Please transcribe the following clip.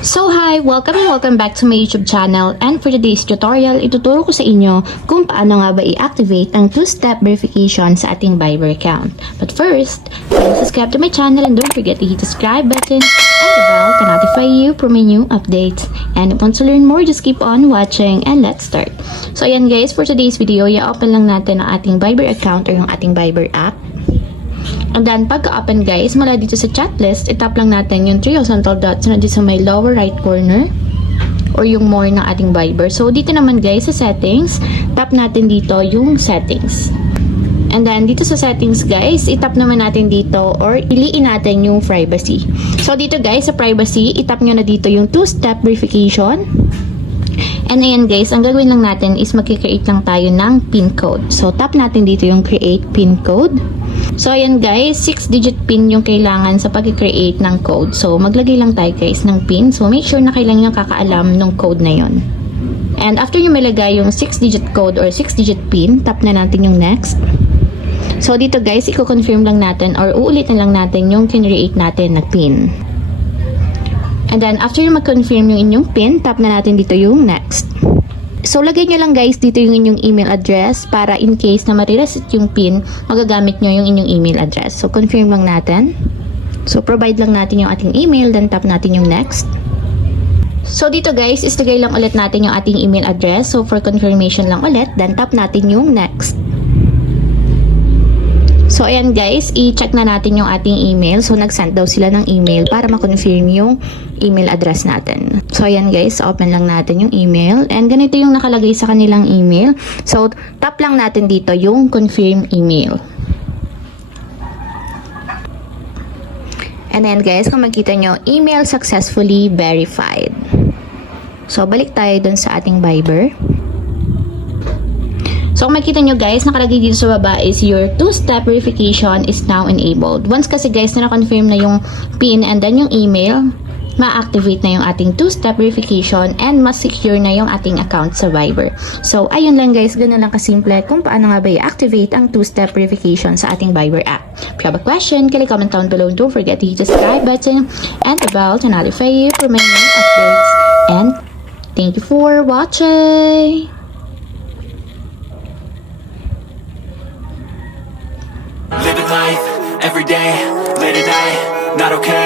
So hi! Welcome and welcome back to my YouTube channel, and for today's tutorial, ituturo ko sa inyo kung paano nga ba i-activate ang two-step verification sa ating VIBER account. But first, please subscribe to my channel and don't forget to hit the subscribe button and the bell to notify you for my new updates. And if you want to learn more, just keep on watching and let's start. So ayan guys, for today's video, i-open lang natin ang ating VIBER account or yung ating VIBER app. And then, pagka-open guys, mula dito sa chat list, itap lang natin yung three horizontal dots na dito sa may lower right corner or yung more ng ating VIBER. So, dito naman guys, sa settings, tap natin dito yung settings. And then, dito sa settings guys, itap naman natin dito or iliin natin yung privacy. So, dito guys, sa privacy, itap nyo na dito yung two-step verification. And ayan guys, ang gagawin lang natin is magkikreate lang tayo ng PIN code. So, tap natin dito yung create PIN code. So, ayan guys, 6-digit PIN yung kailangan sa pag-create ng code. So, maglagay lang tayo guys ng PIN. So, make sure na kailangan nyo kakaalam ng code na yon. And after nyo malagay yung 6-digit code or 6-digit PIN, tap na natin yung next. So, dito guys, i-confirm lang natin or uulitin lang natin yung kinreate natin na PIN. And then, after nyo mag-confirm yung inyong PIN, tap na natin dito yung next. So, lagay nyo lang guys dito yung inyong email address para in case na marireset yung PIN, magagamit nyo yung inyong email address. So, confirm lang natin. So, provide lang natin yung ating email, then tap natin yung next. So, dito guys, islagay lang ulit natin yung ating email address. So, for confirmation lang ulit, then tap natin yung next. So, ayan guys, i-check na natin yung ating email. So, nag-send daw sila ng email para ma-confirm yung email address natin. So, ayan guys, open lang natin yung email. And ganito yung nakalagay sa kanilang email. So, tap lang natin dito yung confirm email. And then guys, kung makita nyo, email successfully verified. So, balik tayo dun sa ating VIBER. So, kung makikita nyo guys, nakalagay dito sa baba is your two-step verification is now enabled. Once kasi guys, na-confirm na yung PIN and then yung email, ma-activate na yung ating two-step verification and mas secure na yung ating account sa VIBER. So, ayun lang guys, ganun lang kasimple kung paano nga ba i-activate ang two-step verification sa ating VIBER app. If you have a question, comment down below and don't forget to hit the subscribe button and the bell to notify you for my new updates. And thank you for watching! Living life, every day, late at night, not okay.